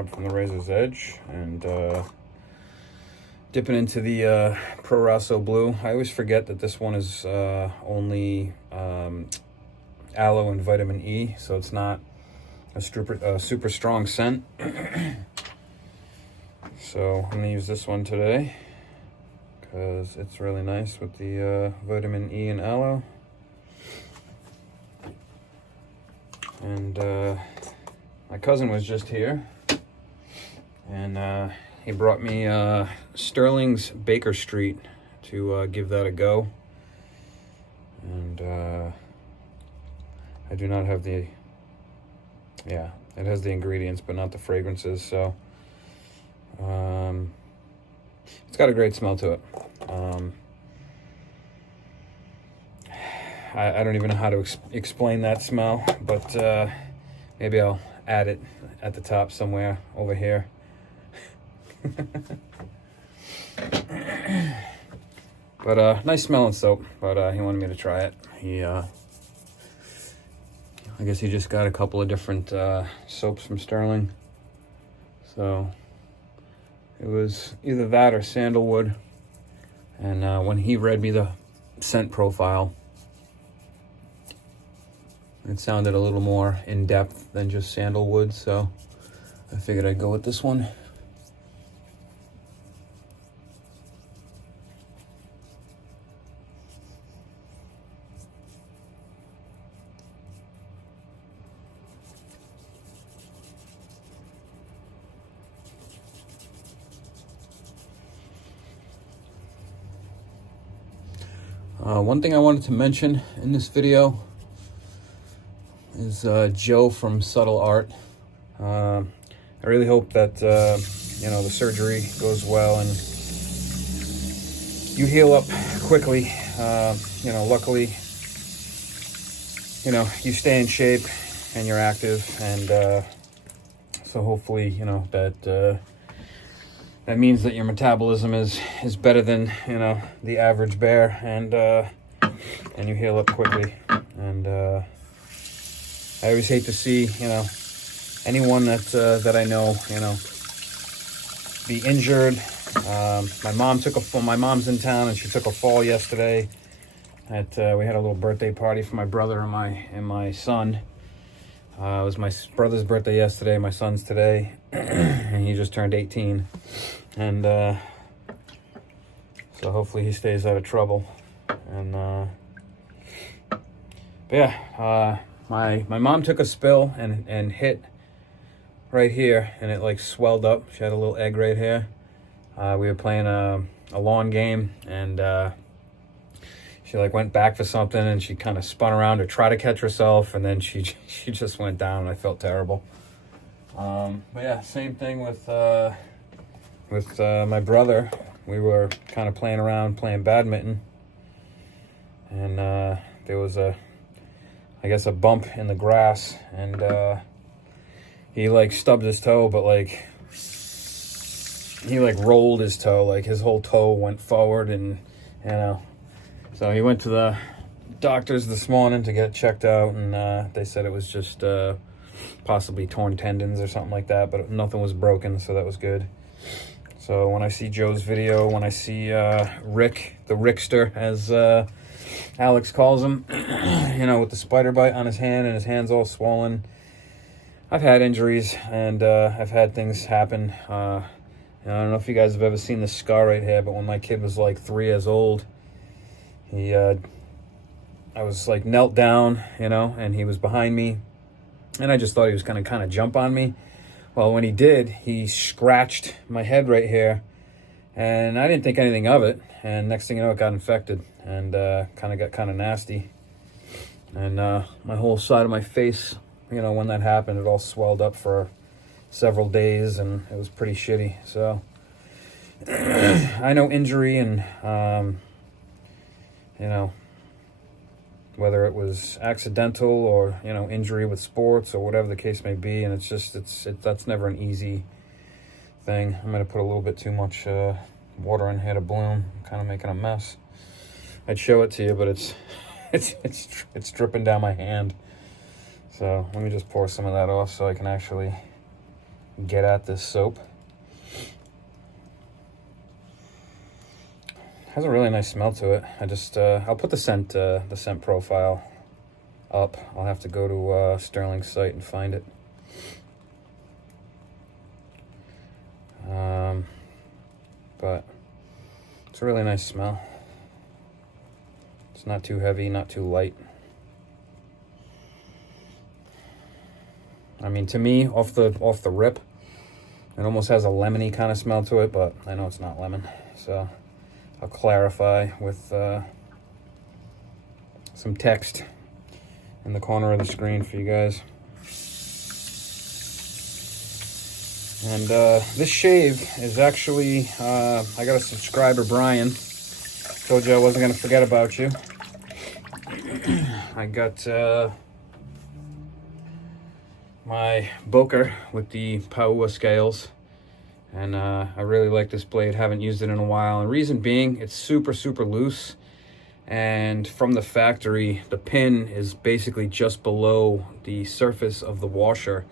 Rob from the Razor's Edge, and dipping into the Pro Rosso Blue. I always forget that this one is only aloe and vitamin E, so it's not a super strong scent. So I'm going to use this one today because it's really nice with the vitamin E and aloe. And my cousin was just here, and he brought me Sterling's Baker Street to give that a go. And I do not have the, yeah, it has the ingredients but not the fragrances, so it's got a great smell to it. I don't even know how to explain that smell, but maybe I'll add it at the top somewhere over here. But nice smelling soap, but he wanted me to try it. I guess he just got a couple of different soaps from Sterling. So it was either that or sandalwood. And when he read me the scent profile, it sounded a little more in-depth than just sandalwood, so I figured I'd go with this one. One thing I wanted to mention in this video is Joe from Subtle Art. I really hope that the surgery goes well and you heal up quickly. Luckily, you stay in shape and you're active, and so hopefully, that means that your metabolism is better than the average bear, and you heal up quickly. And I always hate to see anyone that I know be injured. My mom's in town and she took a fall yesterday. We had a little birthday party for my brother and my son. It was my brother's birthday yesterday, my son's today, and he just turned 18. And so hopefully he stays out of trouble. And but yeah, my mom took a spill and hit right here, and it like swelled up. She had a little egg right here. We were playing a lawn game, and she like went back for something, and she kind of spun around to try to catch herself, and then she just went down, and I felt terrible. But yeah, same thing with my brother. We were kind of playing around, playing badminton, and there was a bump in the grass, and he like stubbed his toe, but like he like rolled his toe, like his whole toe went forward, and so he went to the doctors this morning to get checked out, and they said it was just possibly torn tendons or something like that, but nothing was broken, so that was good. So when I see Joe's video, when I see Rick, the Rickster, as Alex calls him, with the spider bite on his hand and his hand's all swollen. I've had injuries, and I've had things happen. I don't know if you guys have ever seen this scar right here, but when my kid was like 3 years old, I was like knelt down, and he was behind me, and I just thought he was going to kind of jump on me. Well, when he did, he scratched my head right here, and I didn't think anything of it. And next thing you know, it got infected and got kind of nasty. And my whole side of my face, when that happened, it all swelled up for several days, and it was pretty shitty. So I know injury and, whether it was accidental or, injury with sports or whatever the case may be. And that's never an easy thing. I'm going to put a little bit too much water in here to bloom. I'm kind of making a mess. I'd show it to you, but it's dripping down my hand. So let me just pour some of that off so I can actually get at this soap. Has a really nice smell to it. I just I'll put the scent profile up. I'll have to go to Sterling's site and find it. But it's a really nice smell. It's not too heavy, not too light. I mean, to me, off the rip, it almost has a lemony kind of smell to it, but I know it's not lemon, so I'll clarify with some text in the corner of the screen for you guys. And this shave is actually, I got a subscriber, Brian. Told you I wasn't going to forget about you. I got my Boker with the Paua scales. And I really like this blade. Haven't used it in a while. And reason being, it's super, super loose. And from the factory, the pin is basically just below the surface of the washer.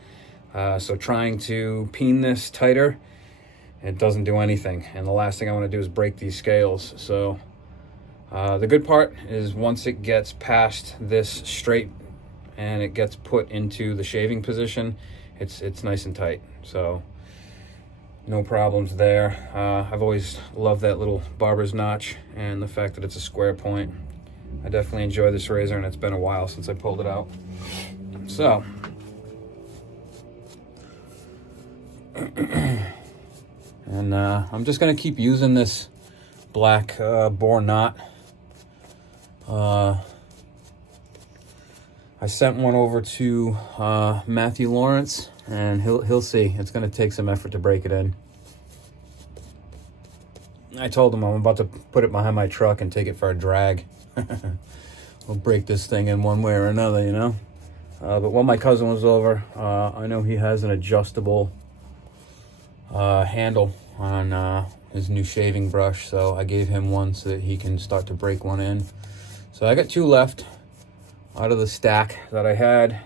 So trying to peen this tighter, it doesn't do anything. And the last thing I want to do is break these scales. So the good part is once it gets past this straight and it gets put into the shaving position, it's nice and tight. So no problems there. I've always loved that little barber's notch and the fact that it's a square point. I definitely enjoy this razor, and it's been a while since I pulled it out. So and I'm just gonna keep using this black bore knot. I sent one over to Matthew Lawrence, and he'll see. It's gonna take some effort to break it in. I told him I'm about to put it behind my truck and take it for a drag. We'll break this thing in one way or another, you know. But when my cousin was over, I know he has an adjustable handle on his new shaving brush, so I gave him one so that he can start to break one in. So I got two left out of the stack that I had,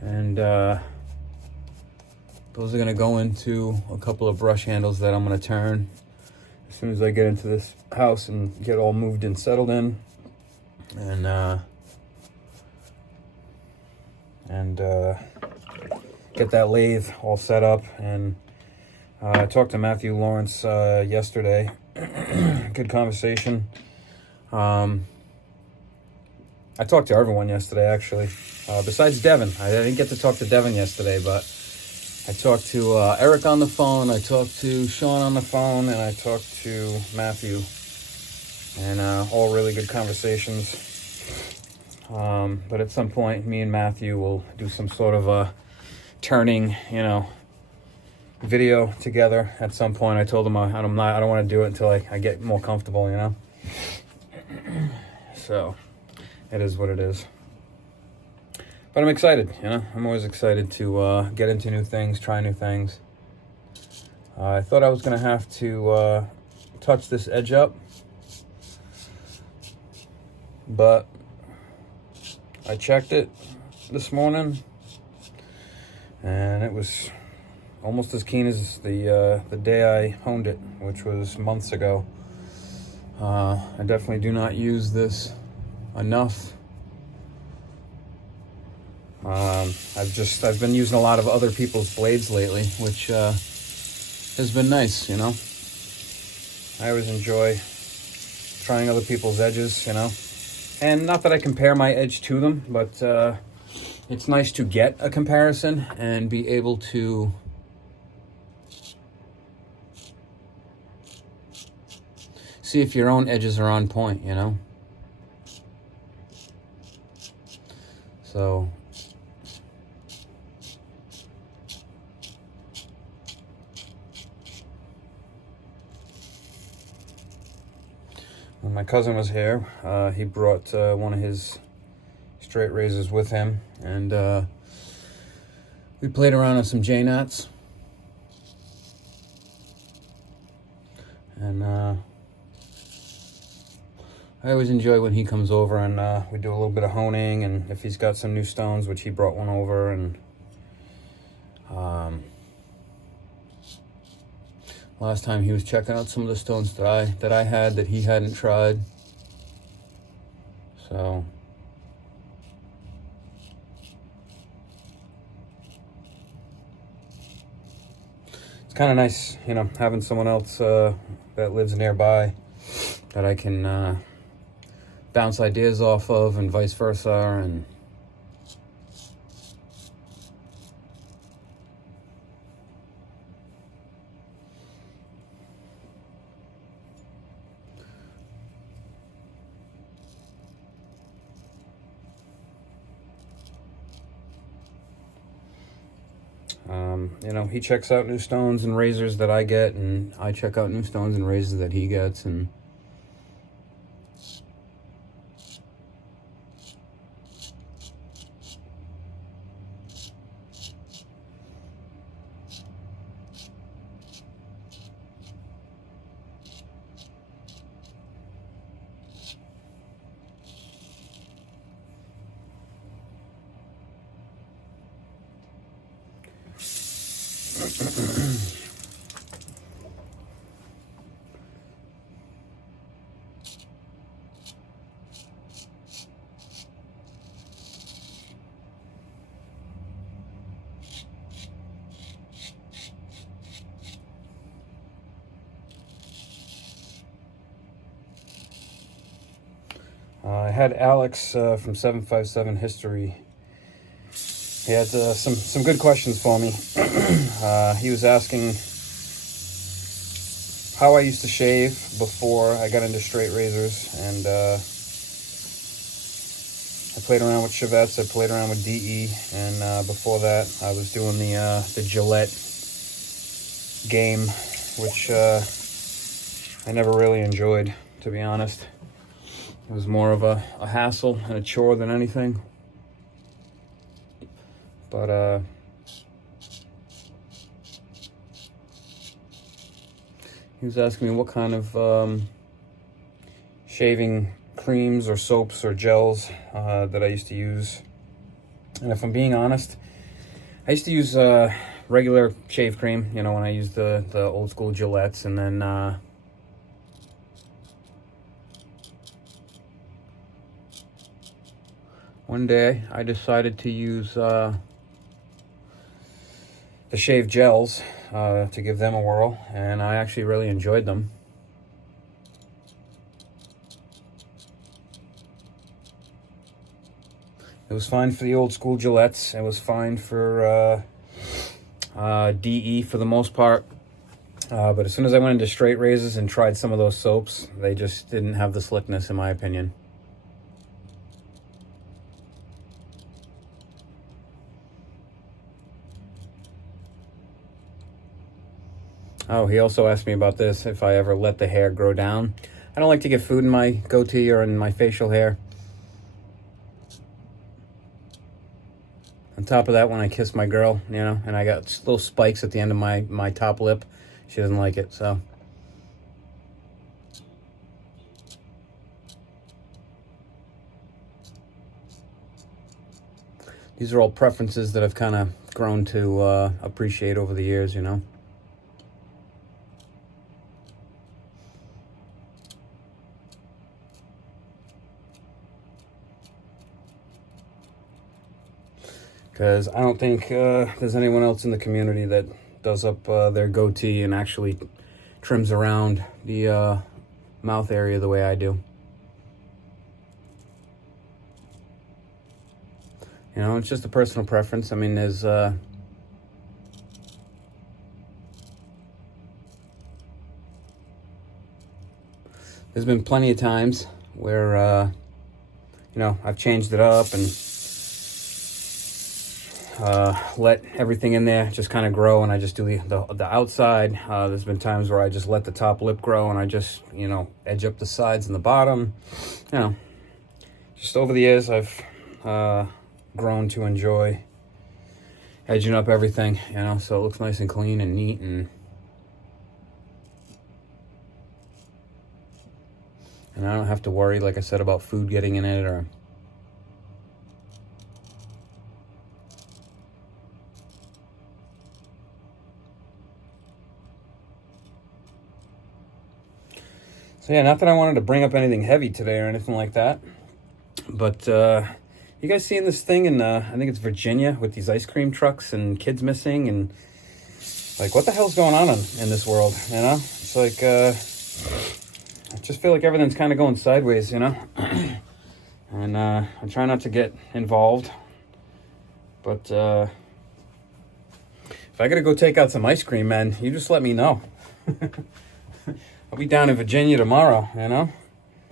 and those are going to go into a couple of brush handles that I'm going to turn as soon as I get into this house and get all moved and settled in, and get that lathe all set up. And I talked to Matthew Lawrence yesterday. Good conversation. I talked to everyone yesterday, actually, besides Devin. I didn't get to talk to Devin yesterday, but I talked to Eric on the phone, I talked to Sean on the phone, and I talked to Matthew. And all really good conversations. But at some point, me and Matthew will do some sort of a turning, video together at some point. I told him I don't want to do it until I get more comfortable, So it is what it is. But I'm excited, I'm always excited to get into new things, try new things. I thought I was going to have to touch this edge up, but I checked it this morning, and it was almost as keen as the day I honed it, which was months ago. I definitely do not use this enough. I've been using a lot of other people's blades lately, which has been nice, I always enjoy trying other people's edges, and not that I compare my edge to them, but it's nice to get a comparison and be able to see if your own edges are on point, So when my cousin was here, he brought one of his straight razors with him, and we played around on some J-knots, and I always enjoy when he comes over and we do a little bit of honing, and if he's got some new stones, which he brought one over, and Last time he was checking out some of the stones that I had that he hadn't tried. So it's kind of nice, you know, having someone else that lives nearby that I can bounce ideas off of, and vice versa. And you know, he checks out new stones and razors that I get, and I check out new stones and razors that he gets. And I had Alex from 757 History. He had some good questions for me. He was asking how I used to shave before I got into straight razors, and I played around with Chevettes, I played around with DE, and before that I was doing the Gillette game, which I never really enjoyed, to be honest. It was more of a hassle and a chore than anything. But he was asking me what kind of shaving creams or soaps or gels that I used to use. And if I'm being honest, I used to use regular shave cream, you know, when I used the old school Gillettes, and then one day I decided to use the shave gels to give them a whirl, and I actually really enjoyed them. It was fine for the old school Gillettes. It was fine for DE for the most part. But as soon as I went into straight razors and tried some of those soaps, they just didn't have the slickness, in my opinion. Oh, he also asked me about this, if I ever let the hair grow down. I don't like to get food in my goatee or in my facial hair. On top of that, when I kiss my girl, you know, and I got little spikes at the end of my top lip, she doesn't like it, so. These are all preferences that I've kind of grown to appreciate over the years, you know. Because I don't think there's anyone else in the community that does up their goatee and actually trims around the mouth area the way I do. You know, it's just a personal preference. I mean, there's been plenty of times where you know, I've changed it up and let everything in there just kind of grow, and I just do the outside. There's been times where I just let the top lip grow, and I just, you know, edge up the sides and the bottom. You know, just over the years, I've grown to enjoy edging up everything, you know, so it looks nice and clean and neat, and I don't have to worry, like I said, about food getting in it or So yeah, not that I wanted to bring up anything heavy today or anything like that, but you guys seeing this thing in, I think it's Virginia, with these ice cream trucks and kids missing, and like, what the hell's going on in this world, you know? It's like, I just feel like everything's kind of going sideways, you know? And I try not to get involved, but if I gotta go take out some ice cream, man, you just let me know. I'll be down in Virginia tomorrow, you know?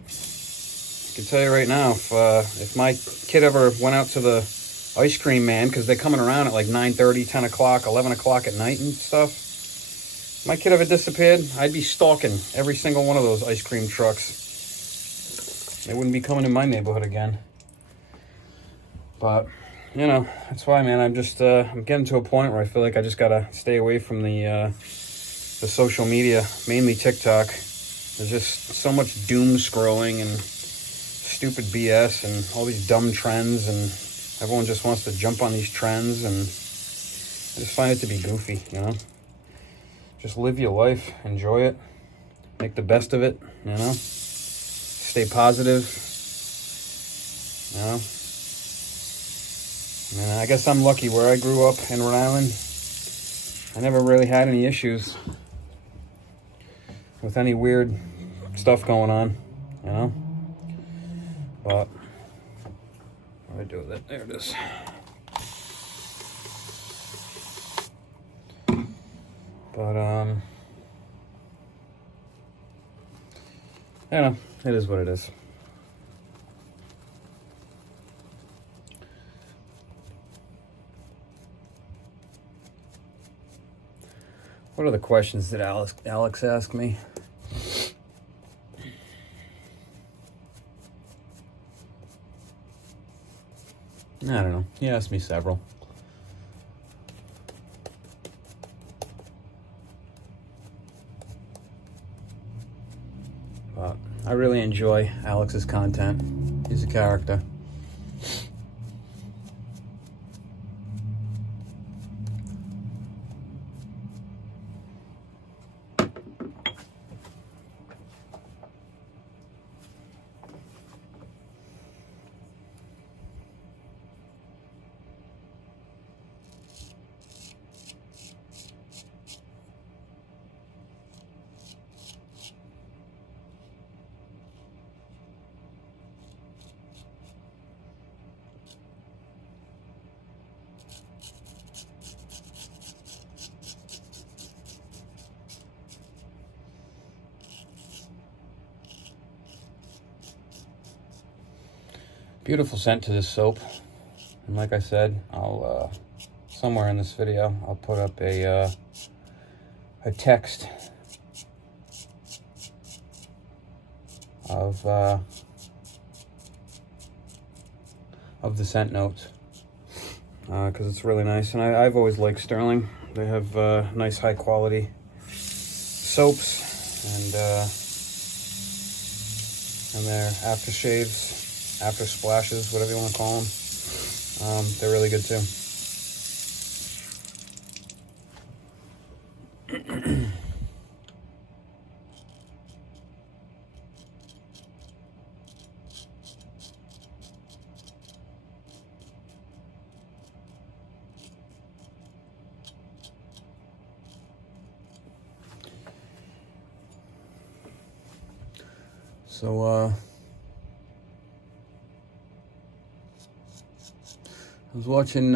I can tell you right now, if my kid ever went out to the ice cream man, because they're coming around at like 9:30, 10 o'clock, 11 o'clock at night and stuff. If my kid ever disappeared, I'd be stalking every single one of those ice cream trucks. They wouldn't be coming in my neighborhood again. But, you know, that's why, man, I'm just, I'm getting to a point where I feel like I just gotta stay away from the social media, mainly TikTok. There's just so much doom scrolling and stupid BS and all these dumb trends, and everyone just wants to jump on these trends, and I just find it to be goofy, you know? Just live your life, enjoy it, make the best of it, you know? Stay positive, you know? I mean, I guess I'm lucky where I grew up in Rhode Island. I never really had any issues with any weird stuff going on, you know? But what do I do with it? There it is. But you know, it is what it is. What are the questions that Alex asked me? I don't know. He asked me several. But I really enjoy Alex's content. He's a character. Beautiful scent to this soap, and like I said, I'll somewhere in this video I'll put up a text of the scent notes, because it's really nice, and I've always liked Sterling. They have nice high quality soaps, and their aftershaves, after splashes, whatever you want to call them. They're really good too. So, I was watching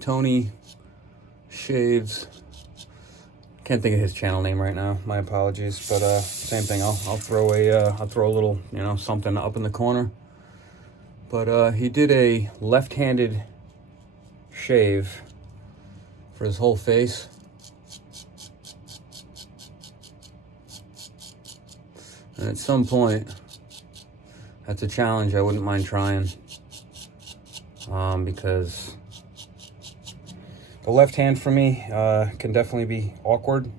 Tony Shaves. Can't think of his channel name right now. My apologies, but same thing. I'll throw a little, you know, something up in the corner. But he did a left-handed shave for his whole face. And at some point, that's a challenge I wouldn't mind trying. Because the left hand for me can definitely be awkward,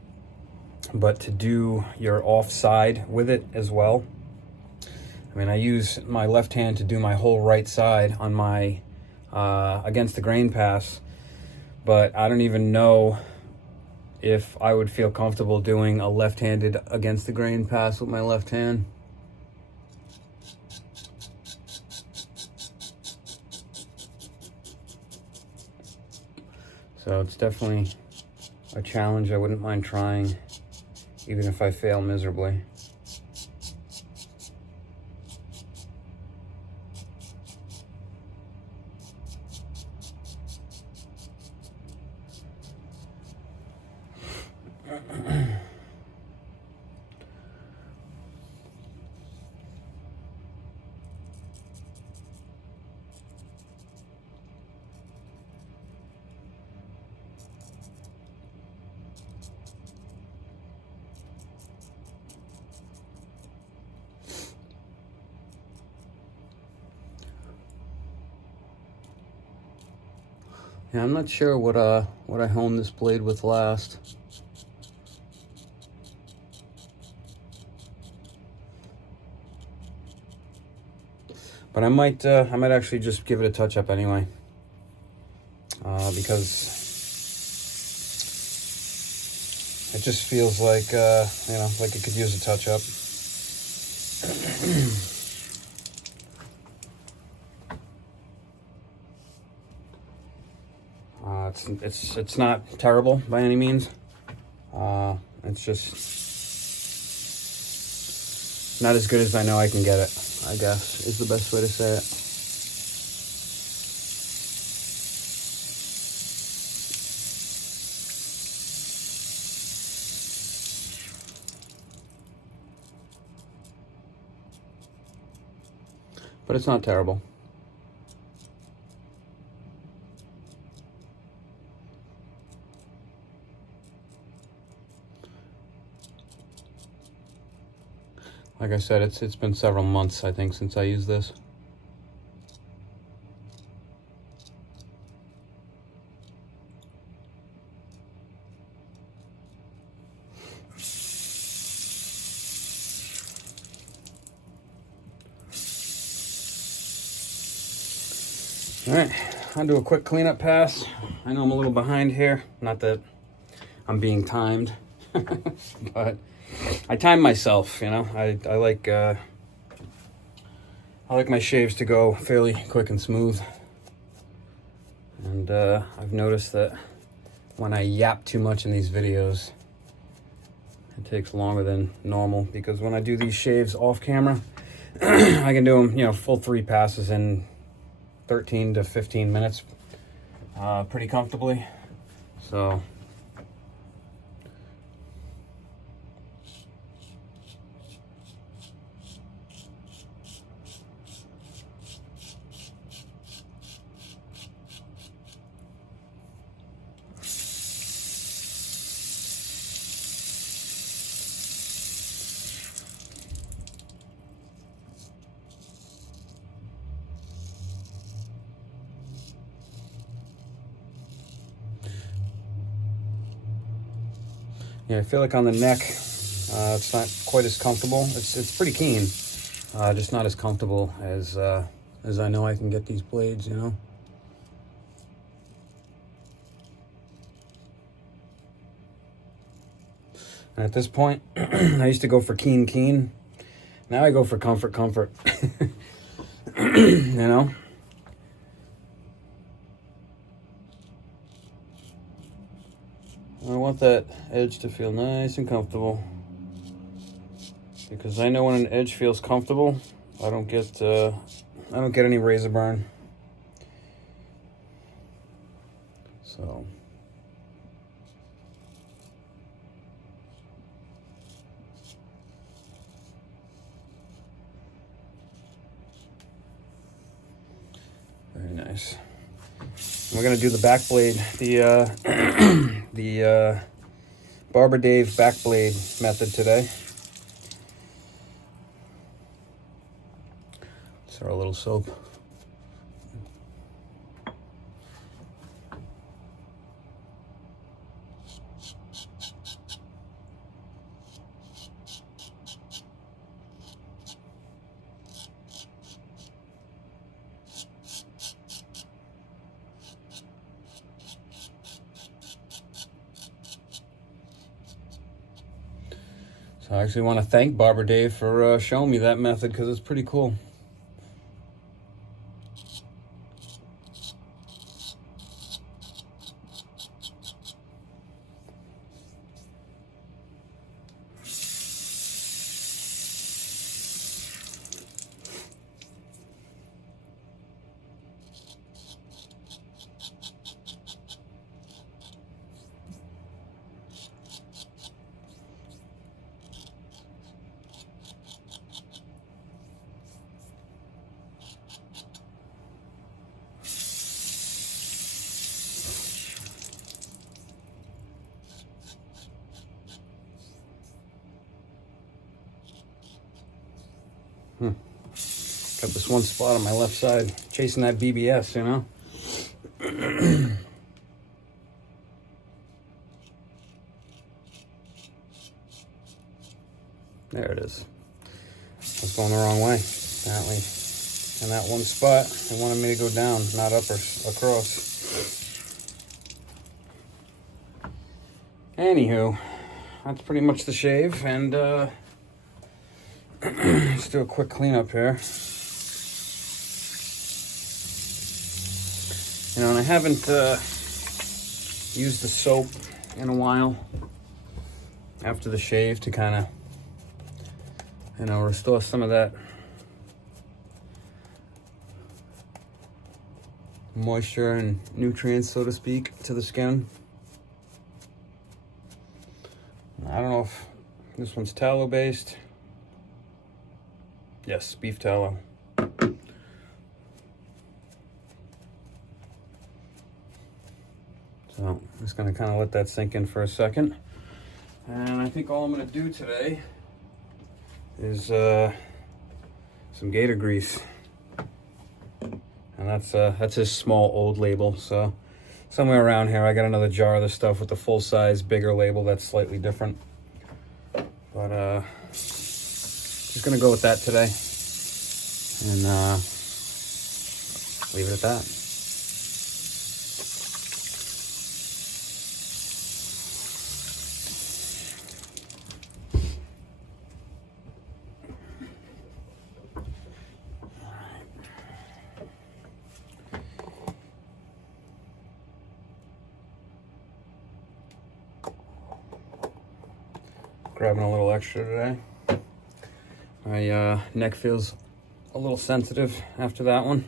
but to do your offside with it as well. I mean, I use my left hand to do my whole right side on my against the grain pass, but I don't even know if I would feel comfortable doing a left-handed against the grain pass with my left hand. So it's definitely a challenge I wouldn't mind trying, even if I fail miserably. Yeah, I'm not sure what I honed this blade with last. But I might actually just give it a touch up anyway, because it just feels like you know, like it could use a touch up. It's not terrible by any means. It's just not as good as I know I can get it, I guess, is the best way to say it. But it's not terrible. Like I said, it's been several months, I think, since I used this. All right, I'll do a quick cleanup pass. I know I'm a little behind here. Not that I'm being timed, but I time myself, you know. I like my shaves to go fairly quick and smooth. And I've noticed that when I yap too much in these videos, it takes longer than normal, because when I do these shaves off camera, I can do them, you know, full 3 passes in 13 to 15 minutes pretty comfortably. So yeah, I feel like on the neck, it's not quite as comfortable. It's pretty keen, just not as comfortable as I know I can get these blades, you know. And at this point, I used to go for keen. Now I go for comfort. You know. I want that edge to feel nice and comfortable, because I know when an edge feels comfortable, I don't get any razor burn. So very nice. We're gonna do the back blade, the Barber Dave back blade method today. Let's throw a little soap. So I actually want to thank Barber Dave for showing me that method, because it's pretty cool. Got this one spot on my left side, chasing that BBS, you know? There it is. I was going the wrong way, apparently. In that one spot, they wanted me to go down, not up or across. Anywho, that's pretty much the shave, and let's do a quick cleanup here. You know, and I haven't used the soap in a while after the shave to kind of, you know, restore some of that moisture and nutrients, so to speak, to the skin. I don't know if this one's tallow based. Yes, beef tallow. So I'm just gonna kind of let that sink in for a second. And I think all I'm gonna do today is some gator grease. And that's his small old label. So somewhere around here I got another jar of this stuff with the full size bigger label that's slightly different. But just gonna go with that today. And leave it at that. Grabbing a little extra today. My neck feels a little sensitive after that one.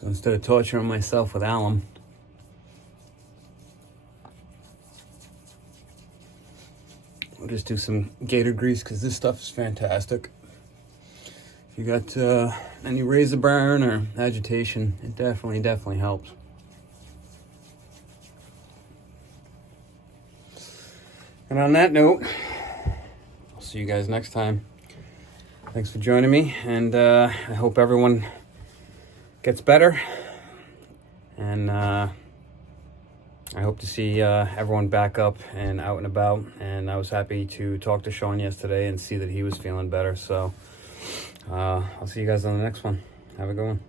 So instead of torturing myself with alum, I'll just do some gator grease, because this stuff is fantastic. If you got any razor burn or agitation, it definitely helps. And on that note, I'll see you guys next time. Thanks for joining me, and I hope everyone gets better. And I hope to see everyone back up and out and about. And I was happy to talk to Sean yesterday and see that he was feeling better. So I'll see you guys on the next one. Have a good one.